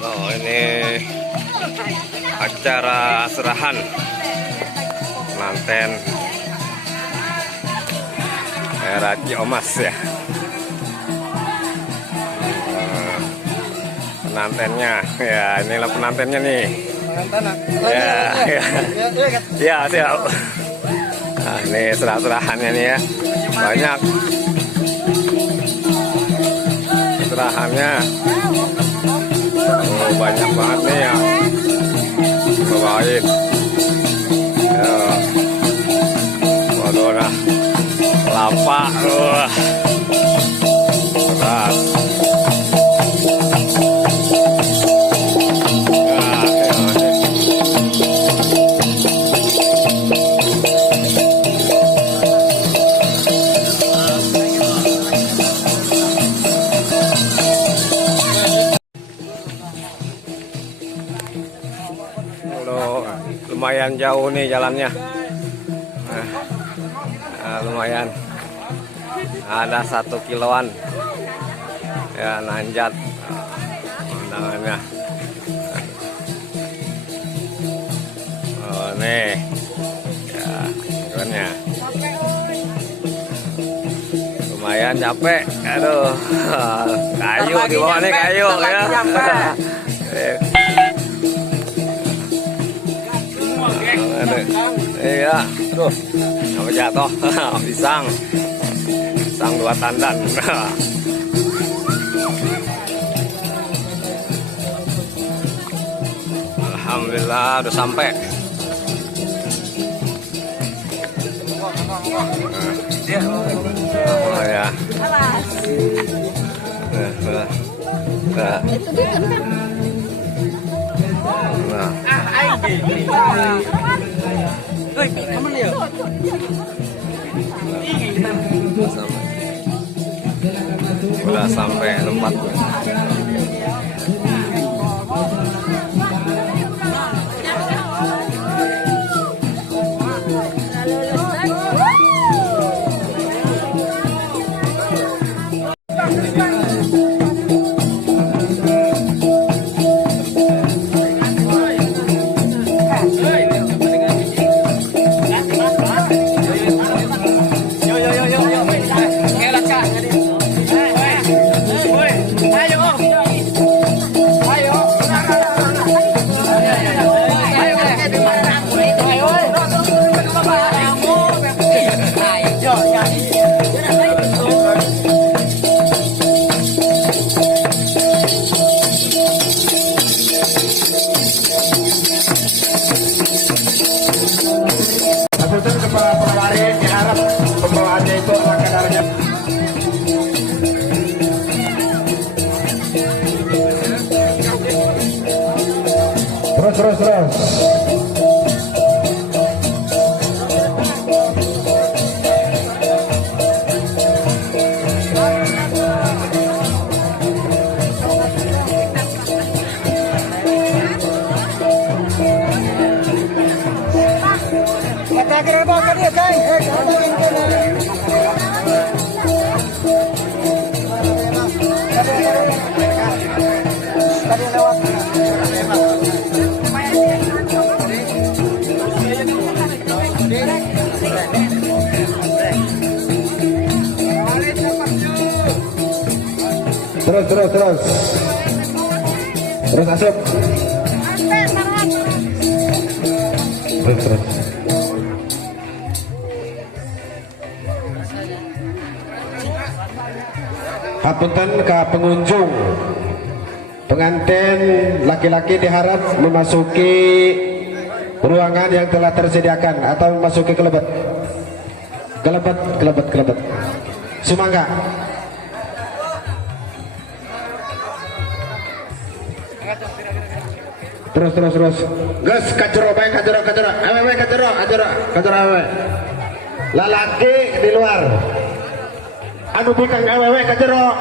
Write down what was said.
Oh, ini acara serahan pengantin Raji Omas ya. Penantennya ya, inilah penantennya nih. Ya, ya siap. Nah, ini serah-serahannya nih ya, banyak serahannya. Oh, banyak banget nih ya, bawain. Ya. Waduh, nah, kelapa, beras. Lumayan jauh nih jalannya. Lumayan ada 1 kiloan ya, nanjat pemandangannya. Oh nih ya, jalannya lumayan capek. Aduh, kayu di bawah nih, kayu ya. Iya, tuh, sampai jatuh. Pisang 2 tandan. Alhamdulillah udah sampai. Oh ya. Udah sampai tempat. Kepala pelari diharap pembawaannya itu ala kadarnya. Terus. Terus masuk. Terus. Hapunten ke pengunjung, pengantin laki-laki diharap memasuki ruangan yang telah tersediakan atau memasuki kelebet. Sumangga. Terus. Gus, kacero. Awewe. Lalaki di luar. Anu bikang awewe kacero.